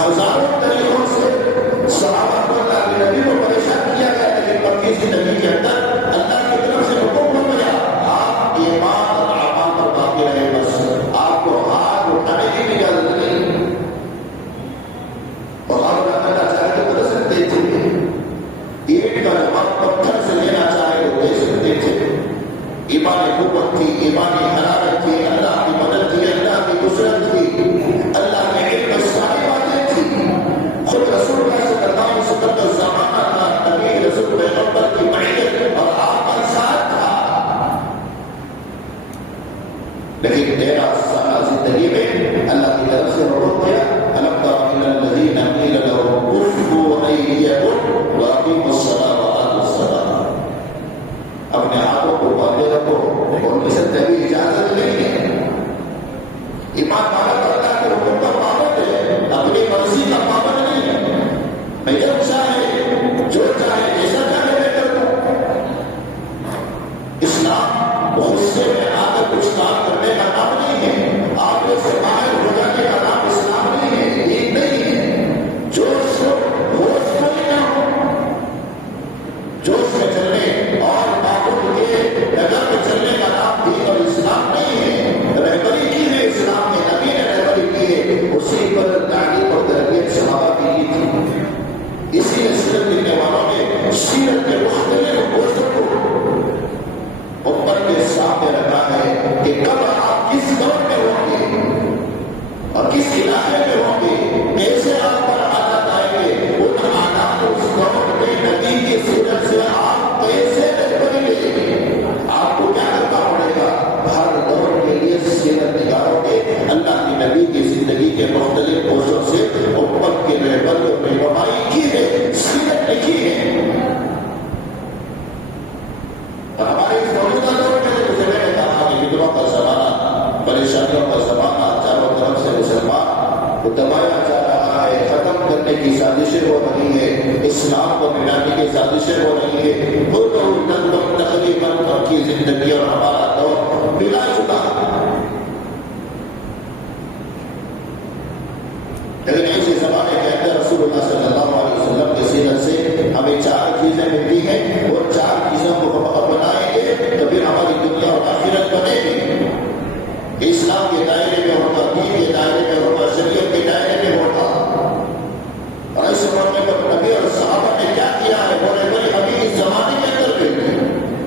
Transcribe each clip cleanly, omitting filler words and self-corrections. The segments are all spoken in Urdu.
ہزاروں طریقوں سے ایمانی قوت تھی، ایمانی حرارت تھی، اللہ کی مدد تھی، اللہ کی نصرت تھی، اللہ کے علم ساری باتیں تھی. خود رسول اللہ صلی اللہ علیہ وسلم کا زمانہ تھا، نبی رسول پیغمبر کی معیت اور آپ کا ساتھ تھا. لیکن 13 سالہ زندگی میں اللہ کی طرف سے روک گیا. ألم تر إلى الذين قيل لهم كفوا أيديكم وأقيموا الصلاة وآتوا الزكاة. اپنے ہاتھوں کو باندھے رکھو، اور کسی سے بھی اجازت نہیں ہے. ایمان والا اللہ کے حکم کا پابند ہے، اپنی مرضی کا پابند نہیں ہے. میں جب چاہے جو چاہے جیسا چاہے میں کر دوں. اسلام غصے میں آ کر کچھ کام کرنے کا نام نہیں ہے، آپ سے باہر ہو جانے کا نام اسلام نہیں ہے، یہ نہیں ہے. جوش ہو ہوش کوئی نہ ہو، جوش میں چلنے اور معمول کے ڈگر میں چلنے کا نام دین اور اسلام نہیں ہے. رہبری کی ہے اسلام میں، نبی نے رہبری کی ہے، اسی پر تعلیم اور تربیت صحابہ کی تھی. اسی لیے سیرت لکھنے والوں نے سیرت کے مختلف گوشوں کو اوپر کے سامنے رکھا ہے کہ کب آپ کس دور میں ہوں گے اور کس علاقے میں ہوں گے، کیسے آپ پر عادت آئیں گے. ان عادات اس دور میں نبی کی سیرت سے آپ کیسے رہبری لیں گے. آپ کو کیا کرنا پڑے گا؟ ہر دور کے لیے سیرت نگاروں کے اللہ کی نبی کی زندگی کے مختلف گوشوں سے امت کے رہبری اور رہنمائی کی ہے، سیرت لکھی ہے. ہمارے اس موجودہ دور میں جسے میں نے کہا کہ فکروں کا زمانہ، پریشانیوں کا زمانہ، چاروں طرف سے مسلمان کو دبایا جا رہا ہے، ختم کرنے کی سازشیں ہو رہی ہے، اسلام کو مٹانے کی سازشیں ہو رہی ہے. وہ تو تقریباً کی زندگی اور ہمارا دور ملا چکا. لیکن ایسے زمانے کے اندر رسول اللہ صلی اللہ علیہ وسلم کی سیرت سے ہمیں 4 چیزیں ملتی ہیں، اور 4 چیزوں کو ہم اپنائیں گے تو پھر ہماری دنیا اور آخرت بنے گی. اسلام کے دائرے میں ہوگا، دین کے دائرے میں ہوگا، شریعت کے دائرے میں ہوگا. اور ایسے موقع پر نبی اور صحابہ نے کیا کیا ہے، بولے بھائی ابھی اس زمانے کے اندر بھی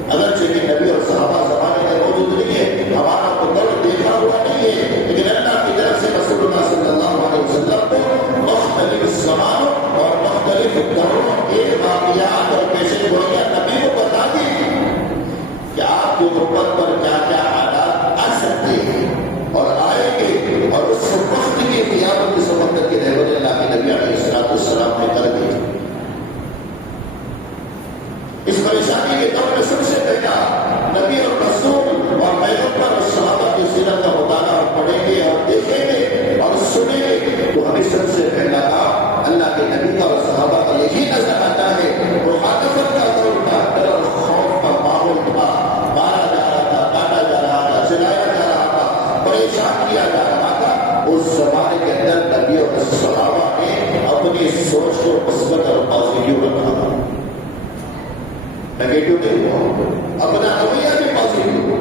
اگرچہ کہ نبی اور صحابہ زمانے میں موجود نہیں ہے، ہمارا تو دور دیکھا ہوا نہیں ہے، لیکن اللہ کی طرف سے رسول اللہ صلی اللہ علیہ وسلم کو مختلف زمانوں اور مختلف دوروں کے واقعات اور پیشے گوئیاں نبی کو بتا دی کہ آپ کی امت پر کیا کیا حالات آ سکتے ہیں اور آئیں گے. اور اس وقت کی قیامت اس وقت کی رحمت اللہ کے نبی علیہ السلام نے کر دی. اس پریشانی کے دور میں سب سے پہلا نبی اور رسول اور پیغمبر اور صحابہ کی سیرت کا مطالعہ پڑھیں گے اور دیکھیں گے اور سنیں گے تو ہمیں سب سے پہلا کام اللہ کے نبی کا اور صحابہ کا یہی نظر آتا ہے. مخاطبت کا دور تھا، ڈر اور خوف کا ماحول تھا، مارا جا رہا تھا، کاٹا جا رہا تھا، چلایا جا رہا تھا، پریشان کیا جا رہا تھا. اس زمانے کے اندر نبی اور صحابہ نے اپنی سوچ کو مثبت اور پازیٹیو رکھا، نیگیٹو نہیں ہوا. اپنا رویہ بھی پازیٹیو،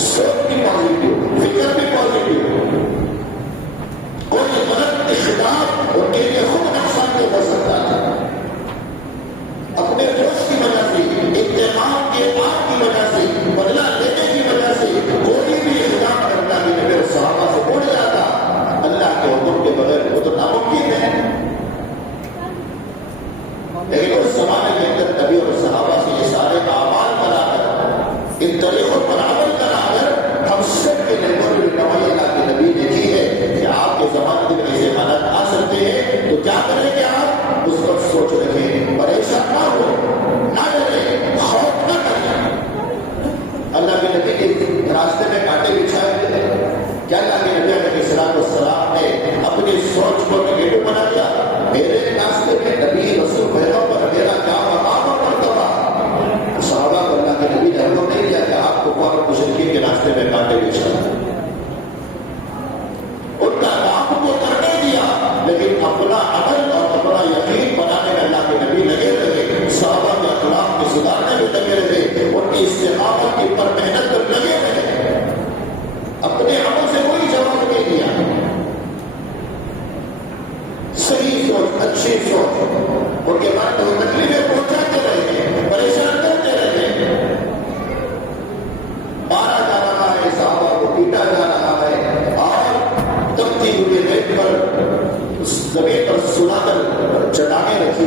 سوچ بھی پازیٹیو، فکر بھی پازیٹیو. کوئی غلط اختلاف ان کے لیے خود نقصان نہیں ہو سکتا ہے. اپنے جوش کی وجہ سے، انتقام کے آپ کی وجہ سے، بدلہ لینے کی وجہ سے کوئی بھی اختلاف کرنا بھی نبی اور صحابہ سے اڑ جاتا. اللہ کے حکم کے بغیر وہ تو ناممکن ہے. لیکن اس زمانے کے اندر نبی اور صحابہ سے یہ سارے اعمال کرا کر، ان طریقوں پر عمل کرا کر ہم سب کے رہنمائی اللہ کے نبی نے کی ہے کہ آپ کے زمانے میں ایسے حالات آ سکتے ہیں تو کیا کریں گے. آپ اس پر سوچ رکھیں، پریشان نہ ہو، نہ ڈریں، خوف نہ کریں. اللہ کے نبی کے راستے میں کانٹے بچھائے تھے، کیا اللہ کے نبی علیہ السلام نے اپنی سوچ کو نگیٹو بنا دیا؟ میرے راستے میں نبی رسول پیغمبر میرا کیا مقام اور مرتبہ. صحابہ کو اللہ کے نبی نے حکم نہیں دیا کہ آپ کو کفار اور مشرکین کے راستے میں کانٹے بچھائیں. ان کا کام کو کرنے دیا، لیکن اپنا عمل اور اپنا یقین بنانے میں اللہ کے نبی لگے رہے. صحابہ کے اخلاق کے سدھارنے میں لگے رہے، ان کی استقامت کی پر محنت کرنے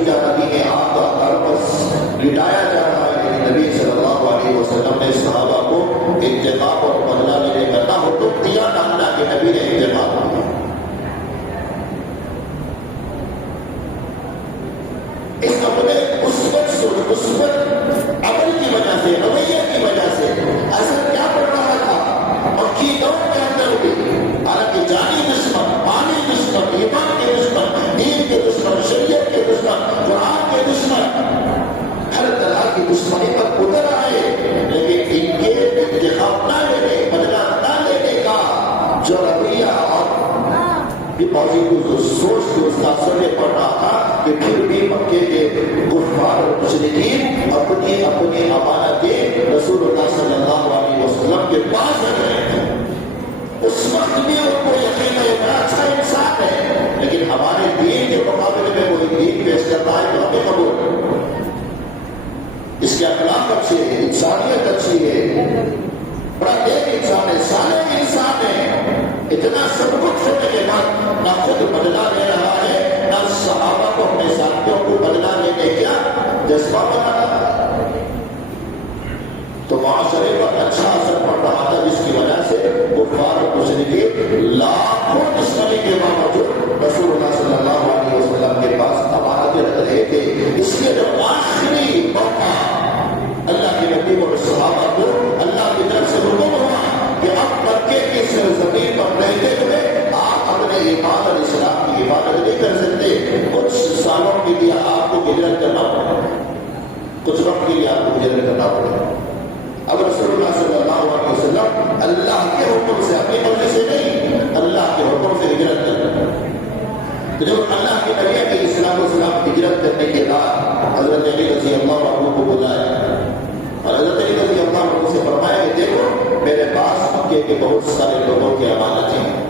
جا رہی ہے، آگ کا کربس لٹایا جا رہا ہے، لیکن نبی صلی اللہ علیہ وسلم نے صحابہ کو انتقام اور بدلہ لینے کا نہ حکم دیا، نہ اللہ کے نبی نے انتقام کیا۔ اس اپنے مثبت عمل کی وجہ سے، رویے کی وجہ سے اثر کیا پڑ رہا تھا؟ مکی دور کے اندر بھی حالانکہ جانی دشمن، مالی دشمن، ایمان کے دشمن، دین کے دشمن، شریعت کے دشمن، قرآن کے دشمن، ہر طرح کی دشمنی پر اتر آئے، لیکن ان کے انتخاب نہ لینے، بدلہ نہ لینے کا جو رویہ اور یہ پازیٹیو جو سوچ تھی اس کا اثر یہ پڑ رہا تھا کہ پھر بھی مکے کے کفار اور مشرکین اپنی امانتیں رسول اللہ صلی اللہ علیہ وسلم کے پاس رکھ رہے تھے۔ اس وقت بھی ان کو یقین ہے بڑا اچھا انسان ہے، لیکن ہمارے دین کے مقابلے میں کوئی دین پیش کرتا ہے تو ہمیں قبول، اس کے اخلاق اچھے ہیں، انسانیت اچھی ہے، بڑا نیک انسان ہے، صالح انسان ہے، اتنا سب کچھ ہونے کے بعد نہ خود بدلہ لے رہا ہے، نہ صحابہ کو اپنے ساتھیوں کو بدلہ لینے کا جذبہ بنا رہا ہے، تو معاشرے پر اچھا اثر پڑ رہا تھا، جس کی وجہ سے کفار اور مشرکین لاکھوں دشمنی کے باوجود رسول اللہ صلی اللہ علیہ وسلم کے پاس امانتیں رکھ رہے تھے۔ اس لیے جو آخری موقع اللہ کے نبی اور صحابہ کو اللہ کی طرف سے حکم ہوا کہ اب مکے کی سرزمین پر رہتے ہوئے آپ اپنے ایمان اور اسلام کی حفاظت نہیں کر سکتے، کچھ سالوں کے لیے آپ کو ہجرت کرنا پڑے، کچھ وقت کے لیے آپ کو ہجرت کرنا پڑے۔ اب رسول اللہ صلی اللہ علیہ وسلم اللہ کے حکم سے، اپنی مرضی سے نہیں، اللہ کے حکم سے ہجرت کرتے ہیں۔ جب اللہ کے نبی علیہ السلام ہجرت کرنے کے بعد حضرت علی رضی اللہ عنہ کو بلایا اور حضرت علی رضی اللہ عنہ سے فرمایا کہ دیکھو میرے پاس مکے کے بہت سارے لوگوں کی امانتیں ہیں،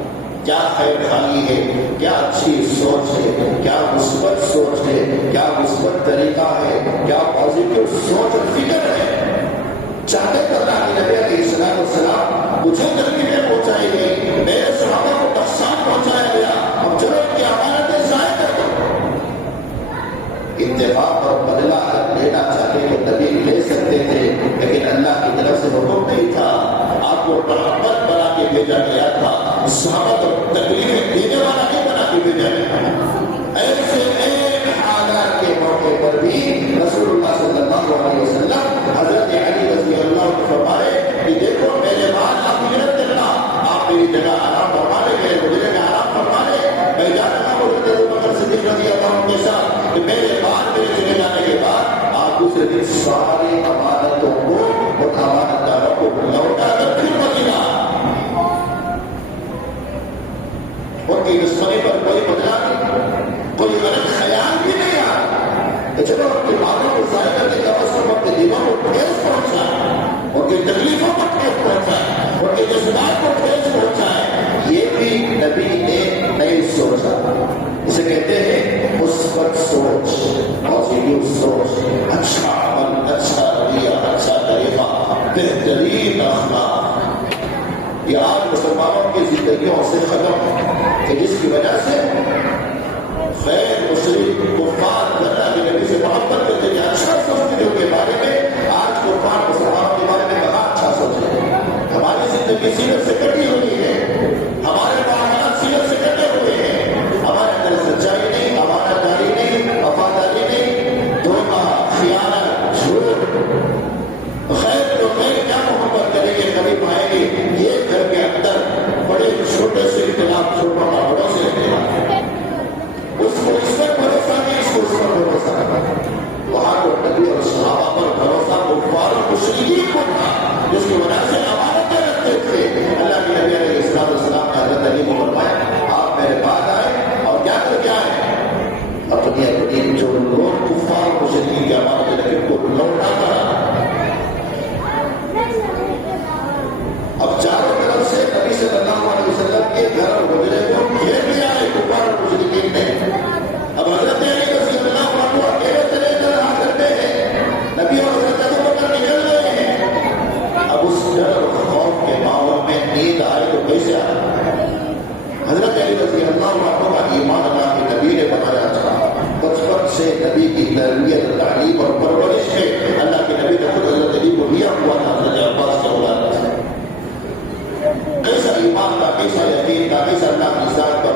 کیا خیر خواہی ہے، کیا اچھی سوچ ہے، کیا مثبت سوچ ہے، کیا مثبت طریقہ ہے، کیا پازیٹیو سوچ اور فکر ہے، چاہتے تو اللہ کے نبی علیہ السلام مجھے تکلیفیں پہنچائی گئی، میرے صحابہ کو نقصان پہنچایا گیا، اب چلو ان کی امانتیں ضائع کر دو۔ اتفاق اور بدلہ اگر لینا چاہتے تو نبی لے سکتے تھے، لیکن اللہ کی طرف سے حکم نہیں تھا، آپ کو رحمت بنا کے بھیجا گیا تھا، صحابہ کو تکلیفیں دینے والا نہیں بنا کے بھیجا گیا۔ ایسے ایک حالات کے موقع پر بھی رسول اللہ صلی اللہ علیہ وسلم حضرت علی رضی اللہ عنہ فرمائے کہ دیکھو میرے بعد آپ ہجرت کرنا، آپ میری جگہ آرام فرما لیں، میرے مجھے جگہ آرام فرما لیں، میں جا رہا ہوں حضرت ابوبکر صدیق رضی اللہ عنہ کے ساتھ کہ میرے بعد میرے چلے جانے کے بعد آپ دوسرے دن ساری امانتوں کو اور امانتداروں کو لوٹا کر پھر مدینہ، ان کی دشمنی پر کوئی بدلہ نہیں، کوئی غلط خیال بھی نہیں آیا، چلو ان کی باتوں کو ضائع کرنے کا اثر اپنے دلوں کو ٹھیس پہنچائے، ان کی تکلیفوں کو ٹھیس پہنچائے، ان کے جذبات کو ٹھیس پہنچائے، یہ بھی نبی نے نہیں سوچا۔ اسے کہتے ہیں مثبت سوچ، پازیٹیو سوچ، اچھا عمل، اچھا رویہ، اچھا طریقہ، بہترین اخلاق، یہ آج مسلمانوں کی زندگیوں سے ختم ہے کہ جس کی وجہ سے غیر مسلم کفار اللہ کے نبی سے محبت کرتے ہیں، اچھا سوچتے ہیں، کے بارے میں آج کفار مسلمانوں کے بارے میں کہاں اچھا سوچتے ہیں۔ ہماری زندگی سیرت سے کٹی ہوئی ہے، ہمارے معاملات سیرت سے کٹے ہوئے ہیں، ہمارے اندر سچائی نہیں، امانت داری نہیں، وفاداری نہیں، دھوکہ، خیانت، جھوٹ، غیر تو غیر کیا محبت کریں گے، کبھی پائیں گے یہ گھر کے اندر بڑے چھوٹے سے اختلاف، چھوٹوں کا بڑوں سے اختلاف، اس کو اس پر بھروسہ نہیں، اس کو اس پر بھروسہ نہیں، وہاں کو نبی اور صحابہ پر بھروسہ کفار اور مشرکین کو تھا، جس کی وجہ سے امانتیں رکھتے تھے۔ اللہ کے نبی علیہ السلام نے حضرت علی کو فرمایا آپ میرے پاس آئے اور کیا کر کے آئے، اپنی جو لوگ کفار اور مشرکین کی امانتیں رکھے کو لوٹا کرا۔ اب چاروں طرف سے نبی صلی اللہ علیہ وسلم کے گھر اور حجرے کو گھیر لیا ہے کفار اور مشرکین نے۔ اب حضرت علی رضی اللہ عنہ اکیلے چلے کر رہا کرتے ہیں، نبی اور حضرت ابوبکر نکل گئے ہیں، اب اس ڈر اور خوف کے ماحول میں نیند آئے تو کیسے آئے؟ حضرت علی رضی اللہ عنہ کا ایمان اللہ کے نبی نے بتایا تھا، بچپن سے نبی کیسا یقین تھا، کیسا اللہ کی ذات پر.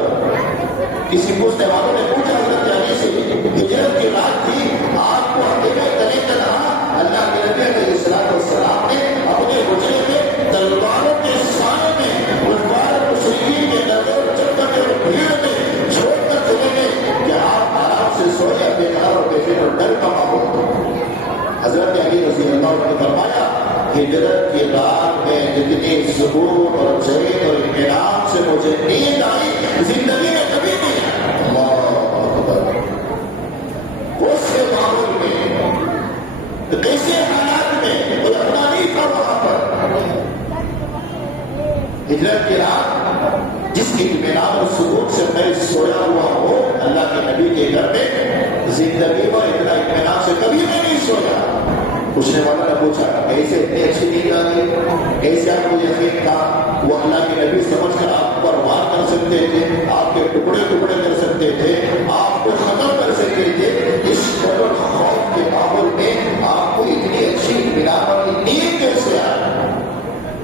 کسی پوچھنے والوں نے پوچھا حضرت علی سے، ہجرت کی رات تھی، آپ کو اکیلے تلے تنہا اللہ کے نبی علیہ السلام نے اپنے حجرے میں تلواروں کے سائے میں کفار مشرکین کے نظر چکر اور بھیڑ میں چھوڑ کر چلے گئے کہ آپ آرام سے سوئے، بے قرار اور بے فکر ڈر کا ماحول. حضرت علی رضی اللہ عنہ نے فرمایا ہجرت کی رات میں جتنی سکون اور چین اور اطمینان سے مجھے نیند آئی زندگی میں کبھی نہیں. کیسے ماحول میں، کیسے حالات میں، کوئی اپنا نہیں تھا وہاں پر. ہجرت کی رات جس کی اطمینان اور سکون سے میں سویا ہوا ہوں اللہ کے نبی کے گھر میں، زندگی میں اتنا اطمینان سے کبھی میں نہیں سویا. پوچھنے والا نے پوچھا کیسے اتنی اچھی نیند آ گئی، کیسے آپ کو یقین تھا؟ وہ اللہ کے نبی سمجھ کر آپ پر وار کر سکتے تھے، آپ کے ٹکڑے ٹکڑے کر سکتے تھے، آپ کو ختم کر سکتے تھے. اس قدر خوف کے ماحول میں آپ کو اتنی اچھی اطمینان والی نیند کیسے آئی؟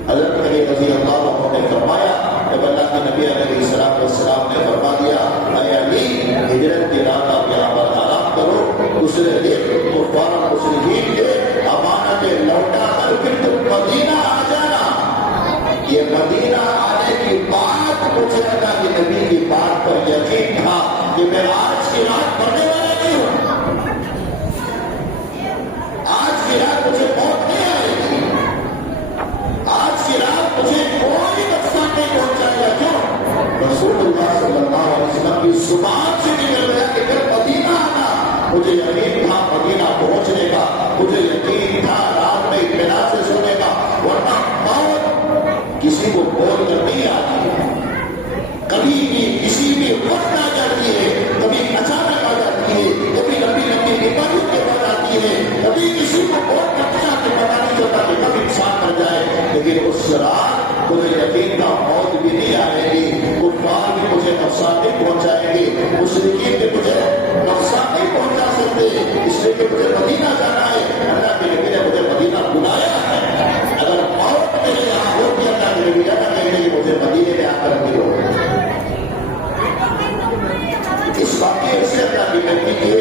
حضرت علی رضی اللہ عنہ نے فرمایا جب اللہ کے نبی علیہ السلام نے فرما دیا اے علی ہجرت کی رات آپ یہاں پر آرام کرو، دوسرے دن کفار مشرکین کے امانتیں لوٹا کر پھر تم مدینہ آ جانا. یہ مدینہ آنے کی بات مجھے اللہ کے نبی کی بات پر یقین تھا کہ میں آج کی رات مرنے والا نہیں ہوں، آج کی رات مجھے موت نہیں آئے گی، آج کی رات مجھے کوئی نقصان نہیں پہنچائے گا. کیوں؟ رسول اللہ صلی اللہ علیہ وسلم کی زبان سے نکل گیا کہ پھر مدینہ آنا. مجھے یقین تھا مدینہ پہنچنے کا، مجھے یقین تھا رات میں اطمینان سے سونے کا، ورنہ موت کسی کو بول کر نہیں آتی، کبھی بھی کسی بھی وقت آ جاتی ہے، کبھی اچانک آ جاتی ہے، کبھی لمبی لمبی بیماریوں کے بعد آتی ہے، کبھی کسی کو بہت بچہ کے پتا نہیں چلتا کہ کب انسان مر جائے. لیکن اس رات مجھے یقین تھا موت بھی نہیں آئے گی، کفار بھی مجھے نقصان نہیں پہنچائیں گے، مشرکین بھی مجھے نقصان نہیں پہنچا سکتے. اس لیے کہ مجھے مدینہ جانا ہے، اللہ کے نبی نے مجھے مدینہ بلایا ہے. اگر موت میرے یہاں ہوتی اللہ کے نبی جانا کہیں گے مجھے مدینے میں آ کر ملو. اس واقعے سے اللہ کے نبی کے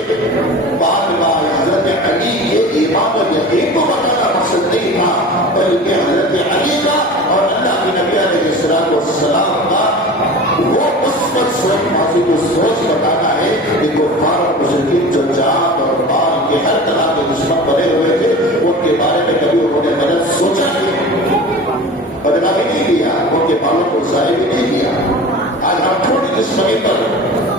بعد حضرت علی کے ایمان اور یقین کو بتانا مقصد نہیں تھا، بلکہ حضرت علی کا اور اللہ کے نبی علیہ السلام کا وہ مثبت سوچ موجود سوچ بتانا ہے کہ کفار اور مشرکین جو جان اور مال کے ہر طرح کے دشمن بنے ہوئے تھے ان کے بارے میں کبھی انہوں نے غلط سوچا نہیں، بدلا بھی نہیں دیا، ان کے بالوں کو ضائع بھی نہیں کیا. آج ہم تھوڑی دشمنی پر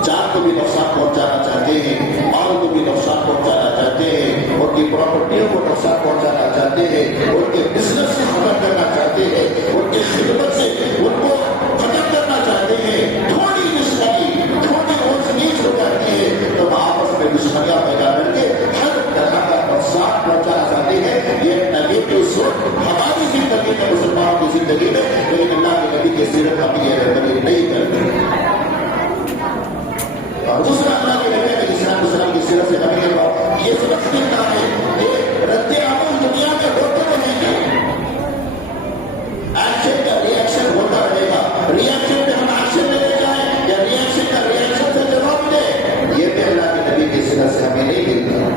جان کو بھی نقصان پہنچانا چاہتے ہیں، مال کو بھی نقصان پہنچانا چاہتے ہیں، ان کی پراپرٹیوں کو نقصان پہنچانا چاہتے ہیں، ان کے بزنس سے ختم کرنا چاہتے ہیں، ان کی خدمت سے ان کو ختم کرنا چاہتے ہیں. تھوڑی دشمنی، تھوڑی روز نیچ ہو جاتی ہے تو آپس میں دشمنیاں پیدا کر کے ہر طرح کا نقصان پہنچانا چاہتے ہیں. یہ نگیٹو سوچ ہماری زندگی میں، مسلمانوں کی زندگی میں، لیکن اللہ کے نبی کی سیرت ہم یہ تبدیل نہیں کرتے. اور دوسرا اللہ کے نبی علیہ السلام کی سیرت سے ہمیں یہ سبق ملتا ہے کہ رد عمل دنیا میں ہوتے رہیں گے، ایکشن کا ریئیکشن ہوتا رہے گا. ریئیکشن پہ ہم ایکشن لے جائیں یا ریئیکشن کا ریئیکشن سے جواب دیں، یہ بھی اللہ کے نبی کی سیرت سے ہمیں نہیں ملتا.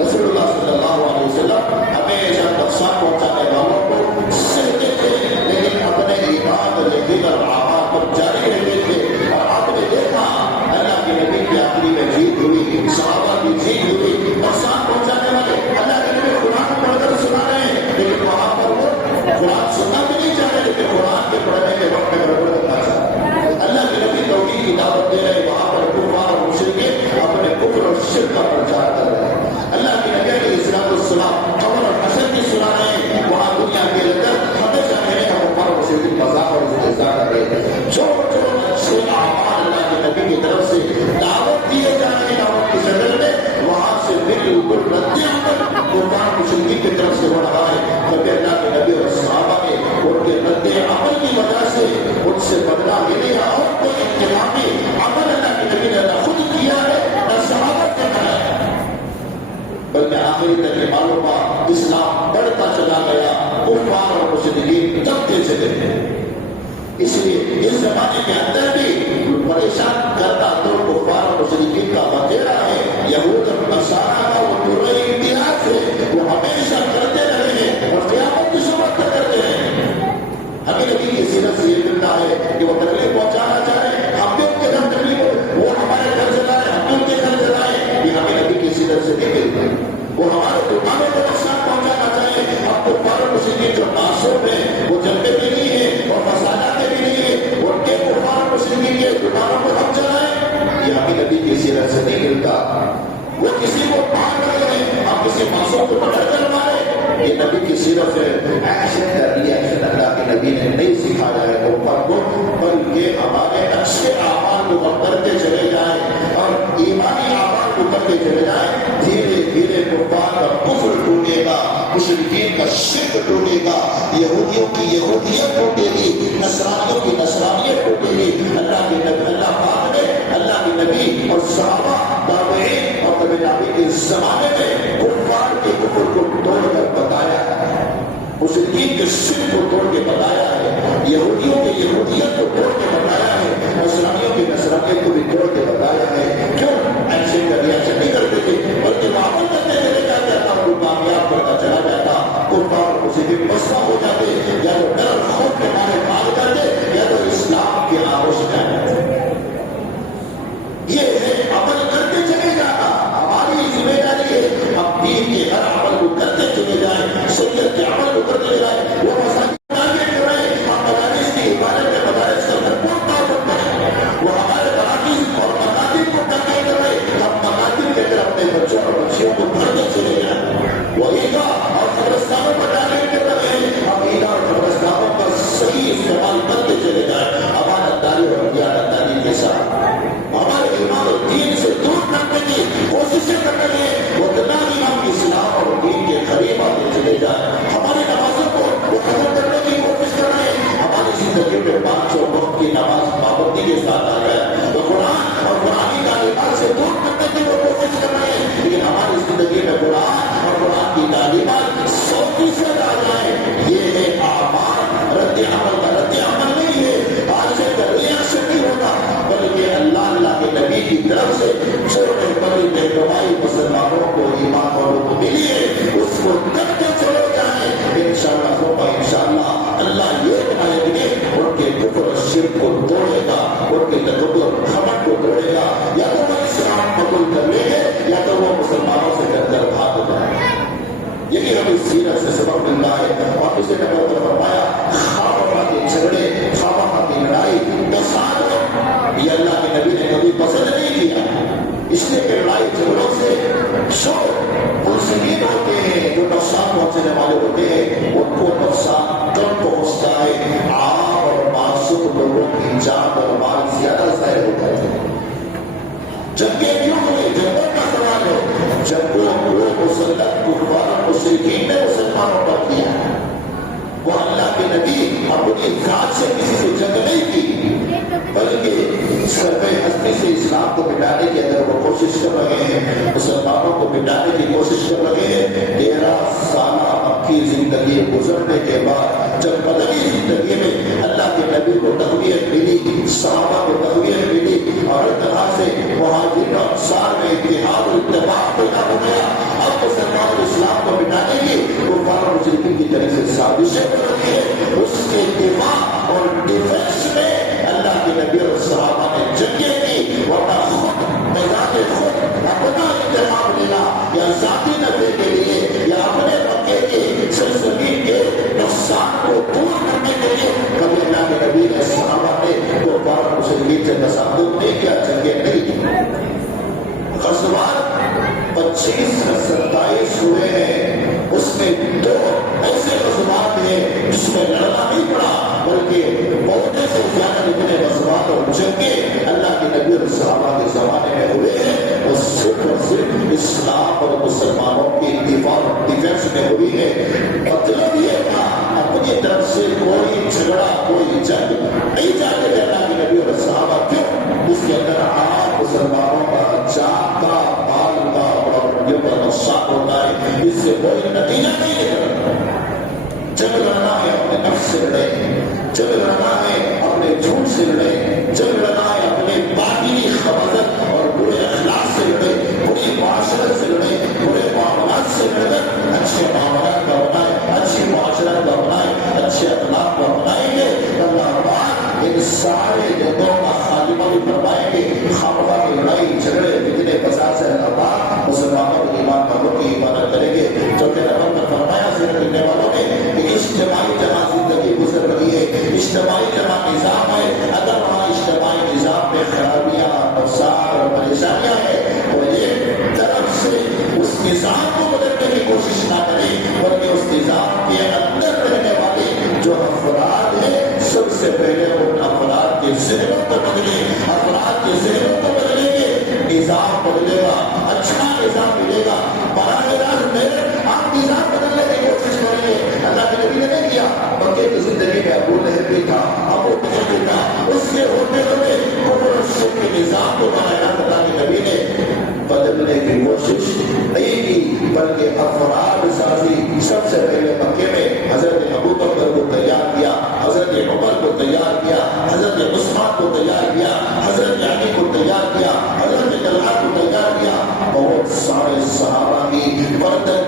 رسول اللہ صلی اللہ علیہ وسلم ہمیشہ نقصان پہنچانے والوں کو سہتے تھے، لیکن اپنے ایمان اور دیگر اعمال پر جاری رہتے تھے. اور آپ نے دیکھا اللہ کے نبی کی آخری میں جیت ہوئی، صحابہ کی جیت ہوئی. نقصان پہنچانے والے اللہ کے نبی قرآن پڑھ کر سنا رہے ہیں، لیکن وہاں پر وہ قرآن سننا بھی نہیں چاہ رہے، لیکن قرآن کے پڑھنے کے وقت میں گڑبڑ کرنا چاہتے. اللہ کے نبی توحید کی دعوت دے رہے، وہاں پر کفار اور مشرکین اپنے کفر اور شرک کا پرچار کر رہے ہیں. اللہ کے نبی علیہ السلام خبر اور حسن کی سنا رہے ہیں، وہاں دنیا کے اندر ہمیشہ رہے ہیں کفار اور مشرکین مذاق اور استہزاء کر رہے ہیں. جو اچھے اعمال اللہ کے نبی کی طرف سے دعوت دیے جا رہے ہیں دعوت کی شکل میں، وہاں سے بالکل رد عمل کفار مشرکین کی طرف سے ہو رہا ہے. کیونکہ اللہ کے نبی اور صحابہ نے ان کے رد عمل کی وجہ سے ان سے بدلا لینے اور کوئی انتقامی عمل اللہ کے نبی نے نہ خود کیا ہے نہ صحابہ نے کرایا، بلکہ آخری تک کے معلوم کا اسلام بڑھتا چلا گیا، کفار اور مشرکین دبتے چلے گئے. اس لیے اس زمانے کے اندر بھی پریشان کرتا تو کفار و مشرکین کا وغیرہ ہے، یہود اور نصارہ کا وہ پورا امتیاز ہے، وہ ہمیشہ کرتے رہے ہیں اور قیامت کی صورت تک کرتے ہیں۔ ہمیں نبی کی سیرت سے یہ ملتا ہے کہ وہ تکلیف پہنچانا چاہیں، ہم بھی ان کے گھر تکلیف، وہ ہمارے گھر جلائے، ہم بھی ان کے گھر جلائیں، یہ ہمیں نبی کی سیرت سے نہیں ملتا۔ وہ ہمارے دکانوں کو نقصان پہنچانا چاہیں، ہم کو فارغ مسلمین جو معصوم ہیں وہ جلتے بھی نہیں ہیں اور فساداتے بھی نہیں ہیں، ان کے فارغ مسلمین کے دکانوں کو ہم چلائیں، یہ ہمیں نبی کی سیرت سے نہیں ملتا۔ وہ کسی کو مار رہے ہیں، ہم کسی معصوم کو پکڑ کر مارے، یہ نبی کی سیرت سے ایکشن کر لیا، ایکشن اللہ کے نبی نے نہیں سکھایا ہے امت کو، بلکہ ہمارے اچھے اعمال کو ہم کرتے چلے جائیں اور ایمانی اعمال کو کرتے چلے جائیں، دھیرے دھیرے کفار کا کفر ٹوٹے گا، مشرکین کا شرک ٹوٹے گا، یہودیوں کی یہودیت ٹوٹے گی، نصرانیوں کی نصرانیت ٹوٹے گی۔ اللہ کے نبی، اللہ پاک نے اللہ کے نبی اور صحابہ تابعین اور تبع تابعین کے زمانے میں کفار کے کفر کو توڑ کر بتایا ہے، مشرکین کے شرک کو توڑ کے بتایا ہے، یہودیوں کے یہودیت کو توڑ کے بتایا ہے، نصرانیوں کی نصرانیت کو بھی توڑ کے بتایا ہے۔ کیوں ایسے ایسے نہیں کرتے تھے، بلکہ معمول کرتے چلے جاتے تھا، وہ کامیاب کرتا چلا جاتا، کفار مشرکین مسئلہ ہو جاتے، یا تو ڈر خوف کے مارے بھاگ جاتے، یا تو اسلام کے آغوش میں آ جاتے۔ یہ ہے عمل کرتے چلے جانا، ہماری ذمہ داری ہے، ہم دین کے ہر عمل کو کرتے چلے جائیں، شریعت کے عمل کو کرتے جائیں، وہ مساجد جو ہے ہم مدارس کی عبادت میں مدارس کا بھرپور تعاون کریں، وہ ہمارے مراکز اور مکاتب کو ترقی کریں، ہم مکاتب کے اندر اپنے بچوں اور بچیوں کو بھرتے چلے جائیں، وہ عیدگاہ اور قبرستانوں پر ڈالنے کے رہے، ہم عیدگاہ اور قبرستانوں کا صحیح استعمال کرتے چلے جائیں، امانت داری اور دیانت داری کے ساتھ ہمارے ایمان اور دین سے دور کرنے کی کوششیں کر رہے ہیں، وہ اتنا ہی ہم اسلام اور دین کے قریب آتے چلے جائیں، ہماری نمازوں کو وہ ختم کرنے کی کوشش کر رہے ہیں، ہماری زندگی میں 5 وقت کی نماز پابندی کے ساتھ آ جائے، تو قرآن اور قرآنی تعلیمات سے دور کرنے کی وہ کوشش کر رہے ہیں، لیکن ہماری زندگی میں قرآن اور قرآن کی تعلیمات 100% آ جائیں، یہ ہے اعمال، رد عمل کا رد عمل نہیں ہے، آج سے ریاکشن نہیں ہوگا، بلکہ اللہ کے نبی کی طرف سے جو بڑی رہنمائی مسلمانوں کو ایمان والوں کو ملی ہے اس کو کرتے چلے جائیں، انشاءاللہ انشاءاللہ اللہ یہ بنائیں گے، ان کے کفر اور شرک کو توڑے گا، ان کے تکبر اور گھمنڈ کو توڑے گا، یا تو وہ اسلام قبول کر لیں گے یا تو وہ مسلمانوں سے ڈر کر بھاگ جائیں گے۔ یہی ہمیں سیرت سے سبق ملتا ہے، اور اسے نے بہت فرمایا خواہ کے جھگڑے، خواہ کی لڑائی فساد، یہ اللہ کے نبی نے کبھی پسند نہیں کیا، اس لیے کہ لڑائی جھگڑوں سے جو منصفین ہوتے ہیں، جو نقصان پہنچنے والے ہوتے ہیں، ان کو نقصان کم پہنچتا ہے، عام اور معصوم لوگوں کی جان اور مال زیادہ ظاہر ہوتا ہے۔ جنگیں کیوں ہوئی؟ جنگوں کا سوال ہے، جنگوں کو مسلط کفار مشرکین نے مسلمانوں پر کیا، وہ اللہ کے نبی اپنی ذات سے کسی سے جنگ نہیں کی، بلکہ سربے ہستی سے اسلام کو مٹانے کی اگر وہ کوشش کر رہے ہیں، مسلمانوں کو مٹانے کی کوشش کر رہے ہیں۔ 13 سالہ مکی زندگی گزرنے کے بعد جب مدنی زندگی میں اللہ کے نبی کو تقویت ملی، صحابہ کو تقویت ملی، اور اس طرح سے مہاجرین اور انصار میں اتحاد اور اتفاق پیدا ہو گیا، اب مسلمان اسلام کو مٹانے کی کفار اور مشرکین کی طرف سے سازشیں کر رہی ہے، اس کے اتفاق اور ڈیفینس میں اللہ کے نبی اور صحابہ نے جنگیں کی، ورنہ خود بذات خود اپنا انتخاب لینا یا ذاتی نفع کے لیے یا اپنے مکے کے سرزمین کے نقصان کو دور کرنے کے لیے کبھی اللہ کے نبی نے صحابہ نے کفار اور مشرکین سے تصادم نہیں کیا، جنگیں نہیں کی۔ غزوات 25 سے 27 ہوئے ہیں، اس میں 2 ایسے غزوات ہیں جس میں لڑنا نہیں پڑا، بلکہ بہت سے زیادہ جتنے غزوات اور جنگیں اللہ کے نبی اور صحابہ کے زمانے میں ہوئے ہیں، وہ صرف اور صرف اسلام اور مسلمانوں کی اتفاق اور ڈیفینس میں ہوئی ہے۔ مطلب یہ تھا اپنی طرف سے کوئی جھگڑا، کوئی جنگ نہیں چاہتے تھے اللہ کے نبی اور صحابہ، کیوں؟ اس کے اندر عام مسلمانوں کا جان کا، مال کا اور یہ کا نقصان ہوتا ہے، اس سے کوئی نتیجہ نہیں نکلتا۔ جنگ لڑنا ہے اپنے نفس سے لڑے، جنگ لڑنا ہے جھوٹ سے لڑے، جنگ لڑنا ہے اپنے باطنی خباثت اور برے اخلاق سے لڑے، بری معاشرت سے لڑے، برے معاملات سے لڑے، اچھے معاملات کا بنائے، اچھی معاشرت کا بنائے، اچھے اخلاق کا بنائیں گے، اللہ پاک ان سارے جنگوں کا خاتمہ بھی فرمائیں گے۔ خامخواہ کی لڑائی جھگڑے فتنے فساد سے اللہ پاک مسلمانوں کو ایمان والوں کی حفاظت کریں گے۔ چوتھے نمبر پر فرمایا سیرت کرنے والوں نے کہ اجتماعی جہاں زندگی گزر رہی ہے، اجتماعی جہاں نظام ہے، اگر وہاں اجتماعی نظام میں خرابیاں، نقصان اور پریشانیاں ہیں تو ایک طرف سے اس نظام کو بدلنے کی کوشش نہ کریں، بلکہ اس نظام کے اندر رہنے والے جو افراد ہیں سب سے پہلے ان افراد کے ذہنوں کو بدلے، افراد کے ذہنوں کو بدلیں گے، نظام بدلے گا، اچھا نظام ملے گا۔ براہ راست آپ نظام بدلنے کی کوشش کریں گے۔ اللہ کے نبی نے نہیں کیا، مکے کی زندگی میں ابو لہب بھی تھا، ابو جہل بھی تھا، اس کے ہوتے ہوئے کفر اور شرک کے نظام کو بنایا۔ اللہ کے نبی نے بدلنے کی کوشش نہیں کی، بلکہ افراد سازی سب سے پہلے مکے میں حضرت ابو بکر کو تیار کیا، حضرت عمر کو تیار کیا، حضرت عثمان کو تیار کیا، حضرت علی کو تیار کیا، حضرت طلحہ کو تیار کیا۔ بہت سارے صحابہ کی فردن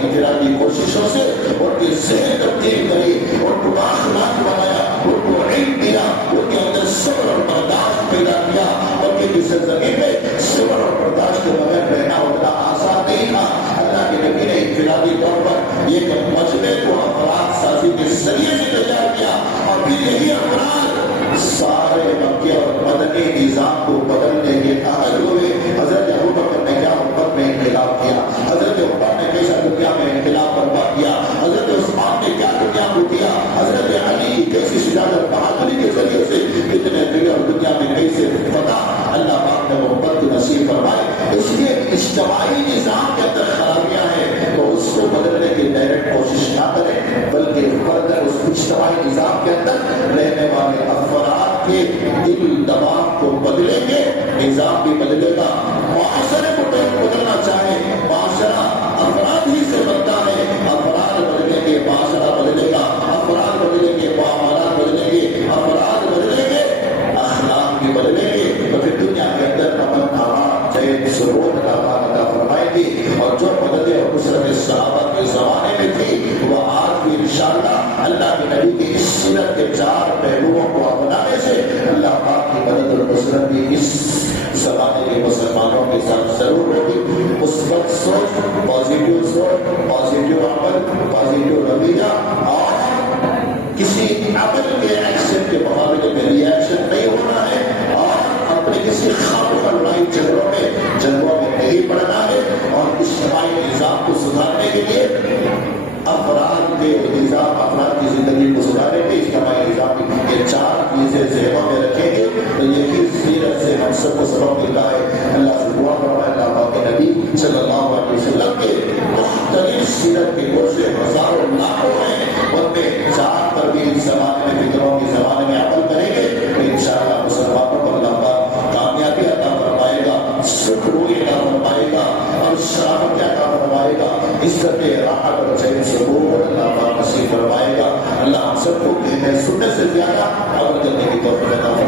انفرادی کوششوں سے ان کی ذہن تبدیل کری، ان کو بااخلاق بنایا، ان کو علم دیا، ان کے اندر صبر اور برداشت پیدا کیا۔ بلکہ کی سرزمین میں صبر اور برداشت کے بغیر رہنا اتنا آسان نہیں تھا۔ اللہ کے نبی نے انفرادی طور پر ایک مجمع کو افراد سازی کے ذریعے سے تیار کیا، اور پھر یہی افراد سارے مکے اور مدنی نظام کو بدلنے کے قائل ہوئے۔ حضرت ابو بکر نے کیا امت میں انقلاب کیا، حضرت عمر نے کیسا دنیا میں انقلاب برپا کیا، حضرت عثمان نے کیا دنیا کو دیا، حضرت علی کی کیسی شجاعت اور بہادری کے ذریعے سے کتنے دنیا اور دنیا میں کیسے فتح اللہ پاک نے محبت کی نصیب فرمائے۔ اس لیے اجتماعی نظام کے اندر خرابیاں ہیں تو اس کو بدلنے کی ڈائریکٹ کوشش نہ کریں، بلکہ فردر اس اجتماعی نظام کے اندر رہنے والے افراد کے دل دماغ کو بدلیں گے، نظام بھی بدلے گا۔ معاشرے کو بدلنا چاہے، معاشرہ افراد ہی سے بنتا ہے، افراد بدلیں گے معاشرہ بدلے گا، افراد بدلیں گے معاملات بدلیں گے، افراد بدلیں گے اخلاق بھی بدلیں گے، تو پھر دنیا کے اندر امن امان چین سرور عطا فرمائے گی۔ اور جو مدد اور نصرت صحابہ کے زمانے میں تھی وہ آج بھی انشاءاللہ اللہ کے نبی کی اس سیرت کے چار پہلوؤں کو اپنانے سے اللہ پاک کی مدد اور نصرت بھی اس زمانے کے مسلمانوں کے ساتھ ضرور ہوگی۔ مثبت سوچ، پازیٹیو عمل، پازیٹیو رویہ، اور کسی عمل کے ایکشن کے مقابلے میں ری ایکشن نہیں ہونا ہے، اور اپنے کسی خامخواہ لڑائی جنگوں میں نہیں پڑنا ہے، اور اجتماعی نظام کو سدھارنے کے لیے افراد کی زندگی کو سدھارنے کے اجتماعی نظام کی یہ چار چیزیں ذہنوں میں رکھیں گے تو یہی سیرت سے ہم سب کو سبق ملتا ہے۔ اللہ سے دعا فرمائے اللہ پاک کے نبی صلی اللہ علیہ وسلم کے مختلف سیرت کے گوشے ہزاروں لاکھوں ہیں، ان میں چار پر بھی اس زمانے میں فکروں کے زمانے میں عمل کریں گے تو انشاءاللہ مسلمانوں کو اللہ پاک کامیابی عطا فرمائے گا، سکون عطا فرمائے گا، اور شرافت عطا فرمائے گا، عزت راحت اور چین سکون اللہ پاک نصیب فرمائے گا۔ اللہ ہم سب کو سننے سے زیادہ عمل کرنے کی توفیق عطا فرمائے۔